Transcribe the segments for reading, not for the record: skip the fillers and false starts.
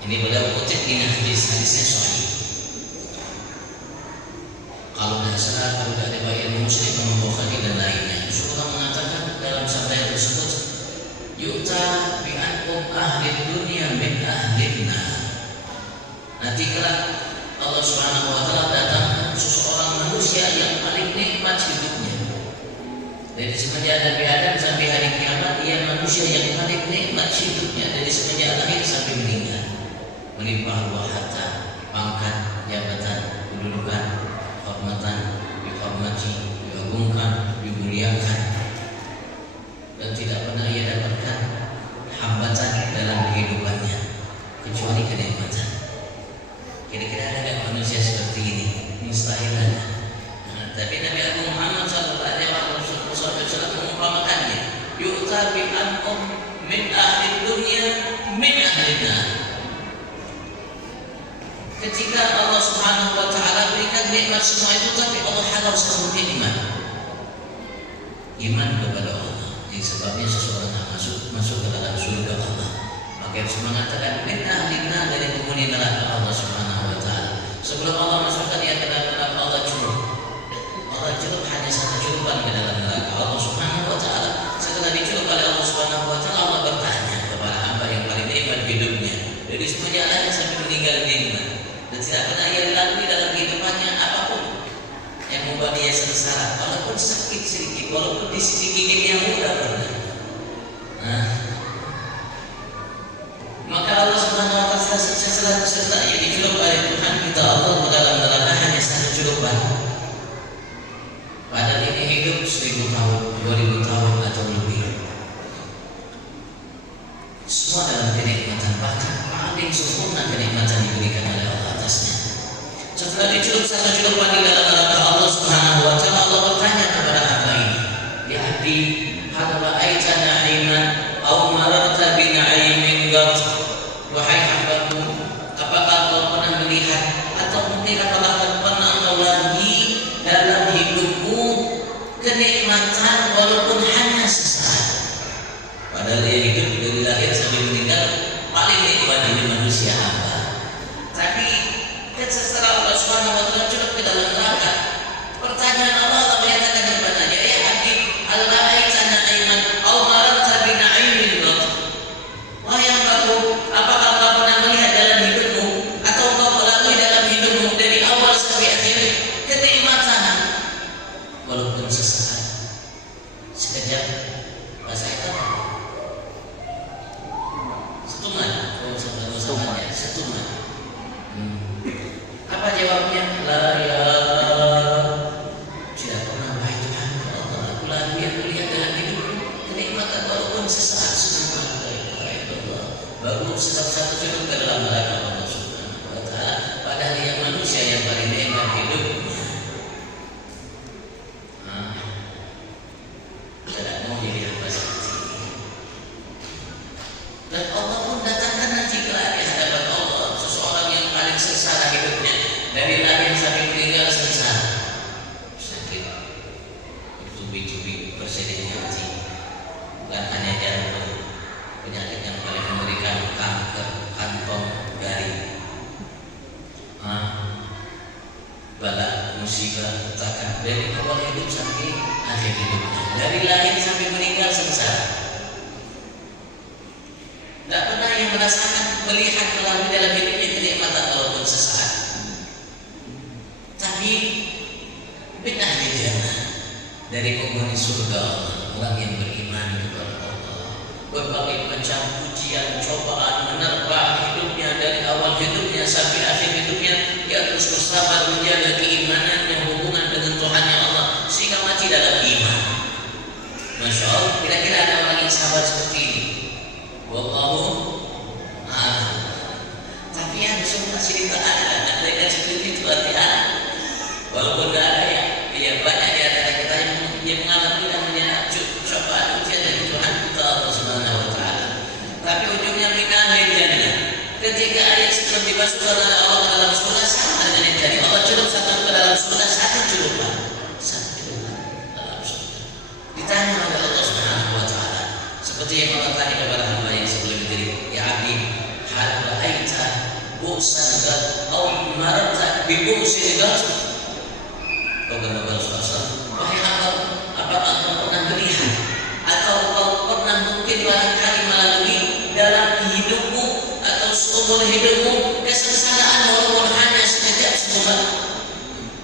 Ini beliau kutip ini hadisnya sahih. Kalau tidak salah, kalau tidak ada Imam Muslim, Imam Bukhari dan lainnya, Rasulullah mengatakan dalam sabda tersebut, yu'ta bi'ankum ahli dunia min ahlina. Nanti kelak Allah Subhanahu wa taala datangkan seseorang manusia yang paling nikmat hidupnya. Dari semenjak Nabi Adam sampai hari kiamat, ia manusia yang paling nikmat hidupnya dari semenjak lahir sampai meninggal. Melimpah ruah harta, pangkat, jabatan, kedudukan, hormatan, dihormati, diagungkan, dimuliakan, dan tidak pernah ia dapatkan hambatan dalam kehidupannya kecuali kenikmatan. Kira-kira ada nggak manusia seperti ini? Mustahil ada. Tapi Nabi Agung Muhammad SAW mengumpamakannya, yu'ta bi'ankum min ahli dunia min ahlina. Ketika Allah Subhanahu wa taala berikan nikmat semua itu, tapi Allah halau satu nikmat, iman kepada Allah. Ini sebabnya seseorang masuk ke dalam surga Allah. Maka harus mengatakan min ahlina, dari penghuni neraka Allah Subhanahu wa taala. Sebelum Allah masukkan dia ke dalam neraka, Allah curup. Allah curup hanya satu curupan ke dalam neraka Allah Subhanahu wa taala. Setelah dicurup oleh Allah Subhanahu wa taala, Allah bertanya kepada hamba yang paling nikmat hidupnya, dari semenjak lahir sampai meninggal nikmat, dan tidak pernah ia dilalui dalam kehidupannya apapun yang membuat dia sengsara, walaupun sakit sedikit, walaupun di sisi giginya mudah pernah. Maka Allah Subhanahu wa taala setelah ia dicurup oleh Tuhan kita Allah ke dalam neraka hanya satu curupan. Padahal ini hidup 1000 tahun, 2000 tahun atau lebih. Semua dalam kenikmatan, bahkan paling sempurna kenikmatan diberikan oleh Allah atasnya. Setelah dicurup satu curupan di dalam neraka Allah Subhanahu wa taala, Allah bertanya kepada hamba ini, ya abdi, hal ra'aita na'iman aw mararta bi na'imin ghad? Wahai hambaku, apakah kau pernah melihat atau mungkin apakah pernah kau lalui dalam hidupmu kenikmatan walaupun hanya sesaat? Padahal dia hidup dari lahir sampai meninggal paling nikmat ini manusia hamba. Tapi setelah Allah Subhanahu wa taala cukup ke dalam neraka, pertanyaan Allah menyatakan kepadanya, ya abdi, hal ra'aita na'iman aw mararta bi na'imin ghad? Wahai hambaku, apakah kau pernah melihat dalam hidupmu atau kau melalui dalam hidupmu dari awal sampai akhir kenikmatan walaupun sesaat, sekejap, bahasa itu setuman, setuman. Apa jawabnya? La ya, tidak pernah. Wahai Tuhan Allah, aku lalui, aku lihat dalam hidupku kenikmatan walaupun sesaat. Baru satu cukup ke dalam neraka Allah Subhanahu wa taala. Padahal dia manusia yang paling nikmat hidupnya. Tidak mau jadi hamba seperti ini. Dan Allah pun datangkan nanti kelak di hadapan Allah seseorang yang paling sengsara hidupnya, dari lahir sampai meninggal sengsara, sakit, bertubi-tubi, bersedih hati, bukan hanya jantung, penyakit yang paling mengerikan, kanker, kantong, garing, bala, musibah, petaka, dari awal hidup sampai akhir hidupnya, dari lahir sampai meninggal sengsara. Tidak pernah yang merasakan, melihat melalui dalam hidupnya kenikmatan walaupun sesaat. Tapi bid'ah jannah, dari penghuni surga Allah, orang yang beriman kepada Allah. Berbagai macam ujian, cobaan menerpa hidupnya, dari awal hidupnya sampai akhir hidupnya, dia terus bersabar menjaga keimanannya, hubungan dengan Tuhannya Allah, sehingga mati dalam iman. Masya Allah, kira-kira ada orang yang sabar seperti ini? Wallahu a'lam. Tapi yang semua cerita ada yang seperti itu hati-hati. Walaupun tidak ada yang banyak di antara kita yang mengalami namanya cobaan ujian dari Tuhan kita Allah Subhanahu wa taala. Tapi ujungnya minahil jannah. Ketika ayat sebelum dimasukkan oleh Allah ke dalam surga sama dengan yang tadi. Allah curup satu ke dalam surga, satu curupan dalam surga. Ditanya oleh Allah Subhanahu wa taala, seperti yang Allah tanya kepada hamba yang sebelum itu, ya abdi, hal ra'aita bu'san atau marta bibu'sin gat. Kata Nabi SAW, wahai Amr, apa engkau pernah melihat atau kau pernah mungkin barangkali melalui dalam hidupmu atau seumur hidupmu kesengsaraan walaupun hanya sekejap sebentar?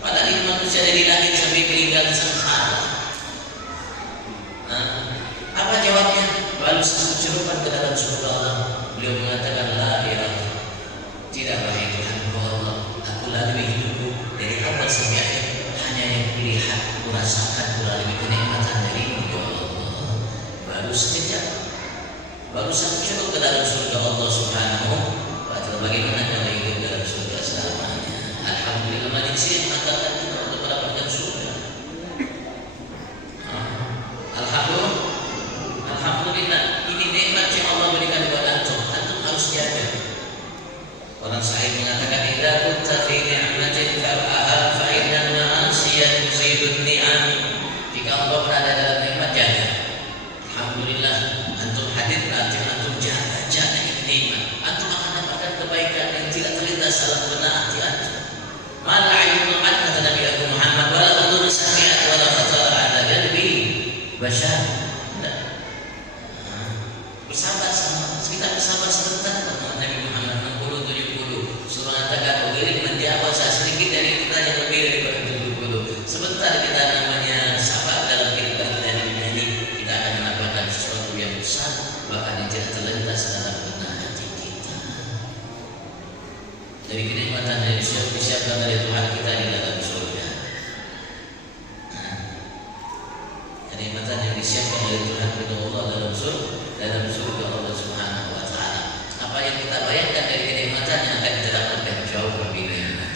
Padahal ini manusia dari lahir sampai meninggal sengsara. Apa jawabnya? Baru satu celupan ke dalam surga Allah. Beliau mengatakan, la ilaha, tidak wahai Tuhanku Allah, aku lalui hidupku dari awal sampai akhir hanya yang kulihat, kurasakan, kulalui kenikmatan darimu ya Allah. Baru sekejap, baru satu celup ke dalam surga Allah Subhanahu wa ta'ala. Bagaimana kalau hidup dalam surga selamanya? Alhamdulillah, manusia yang mengatakan kita untuk mendapatkan surga. Alhamdulillah, ini nikmat yang Allah berikan kepada antum. Antum harus jaga. Orang sahih mengatakan, idza kunta fi ni'matin far'aha fa inna ma'asiyat tuzidun ni'am. Jika engkau berada dalam nikmat, jaga. Alhamdulillah, antum hadir berarti antum jaga ini nikmat. Antum akan dapatkan kebaikan yang tidak terlintas dalam benak hati antum. Mal ayyul qad kata Nabi Abu Muhammad wala udhun sami'at wala khatara ala qalbi bashar. Bersabar sama kita, bersabar sebentar. Nabi Muhammad 60-70 suruh mengatakan ugirin menjawasa sedikit dari kita yang lebih daripada 70. Sebentar kita namanya sabar dalam kehidupan kita di dunia ini, kita akan mendapatkan sesuatu yang besar bahkan yang tidak terlintas dalam benak hati kita. Dari kenikmatan yang disiapkan dari Tuhan kita di dalam surga. Kenikmatan yang disiapkan oleh Tuhan kita Allah dalam surga Allah Subhanahu wa ta'ala. Apa yang kita bayangkan dari kenikmatan yang akan kita dapatkan jauh lebih nikmat.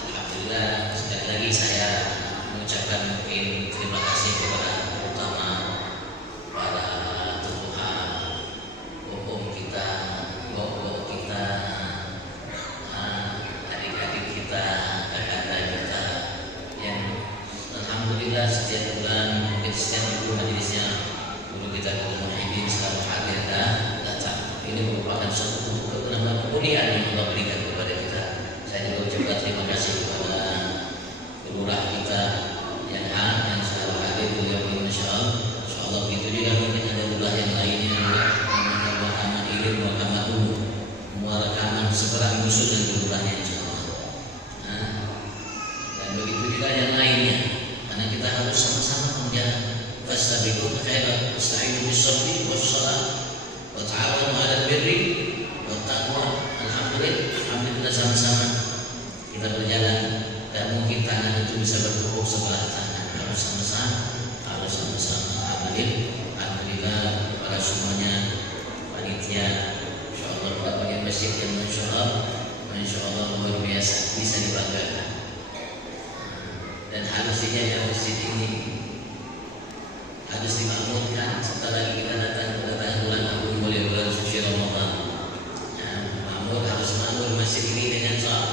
Alhamdulillah, sekali lagi saya mengucapkan mungkin terima kasih kepada terutama para tuhan, om kita, bok kita, adik-adik kita, kakak-kakak kita yang alhamdulillah setiap bulan, mungkin setiap minggu majelisnya guru kita Guru Muhyiddin selalu hadir dan datang. Ini merupakan suatu kemuliaan yang Allah berikan kepada kita. Saya juga ucapkan terima kasih kepada lurah kita yang selalu hadir beliau ini, masya Allah. Begitu juga mungkin ada lurah yang lainnya yang rekaman ilmu, rekaman umum, semua rekaman seberang musuh dan lurahnya insya Allah. Dan begitu juga yang lainnya, karena kita harus sama-sama menjalankan. Fastabiqul khairat wasta'inu bis-sabri was-shalah wa ta'awanu 'alal birri wat taqwa. Alhamdulillah sama-sama kita berjalan. Dan mungkin tangan itu bisa bertepuk sebelah tangan, harus sama-sama amalin. Alhamdulillah para semuanya panitia insyaallah pada bagian masjid yang insyaallah luar biasa bisa dibanggakan. Dan harusnya yang masjid ini harus dimakmurkan setelah kita datang kedatangan bulan Agung mulia, bulan suci Ramadan. Harus makmur masjid ini dengan salat,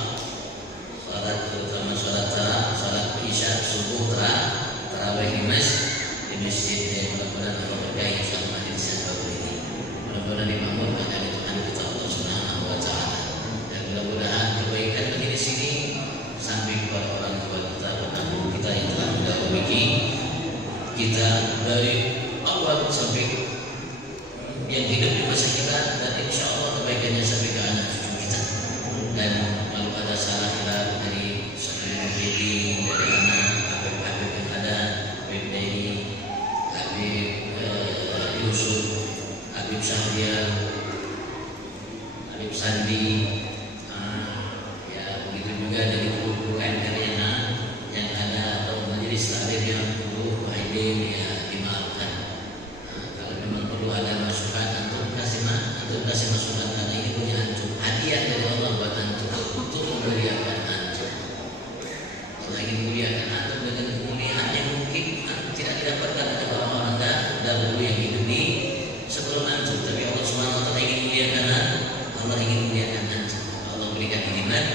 terutama salat isya, subuh, tarawih di masjid yang mudah-mudahan Allah berkahi insyaallah majelis yang baru ini. Mudah-mudahan dimakmurkan oleh Tuhan kita Allah Subhanahu wa ta'ala. Dan mudah-mudahan kebaikan majelis ini sampai kepada orang tua kita, penanggung kita yang telah mendahului kita dari awal sampai yang hidup di masa kita, dan insya Allah kebaikannya sampai ke anak cucu kita. Dan kalau ada salah dari saudara Habib, dari anak Habib yang ada, Habib Dedi, Habib Yusuf, Habib Syahrial, Habib Sandi, ya begitu juga dari guru-guru NRNA yang ada atau majelis taklim yang dulu ya dimaafkan. Kalau memang perlu ada masukan, antum kasih masukan, karena ini punya antum, hadiah dari Allah buat antum untuk memuliakan antum. Allah ingin memuliakan antum dengan kemuliaan yang mungkin tidak didapatkan oleh orang-orang dahulu yang hidup di sebelum antum. Tapi Allah Subhanahu wa ta'ala ingin memuliakan antum. Allah berikan nikmat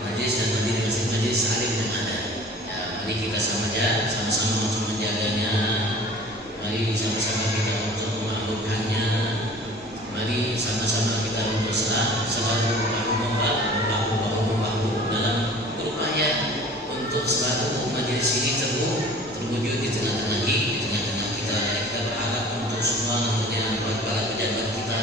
majlis dan majelis saling yang ada. Ya, mari kita sama-sama untuk menjaganya. Mari sama-sama kita untuk melakukannya. Mari sama-sama kita untuk selalu bahu-membahu dalam berupaya untuk selalu majelis ini terwujud di tengah-tengah kita. Kita berharap untuk semua kemudian para pejabat kita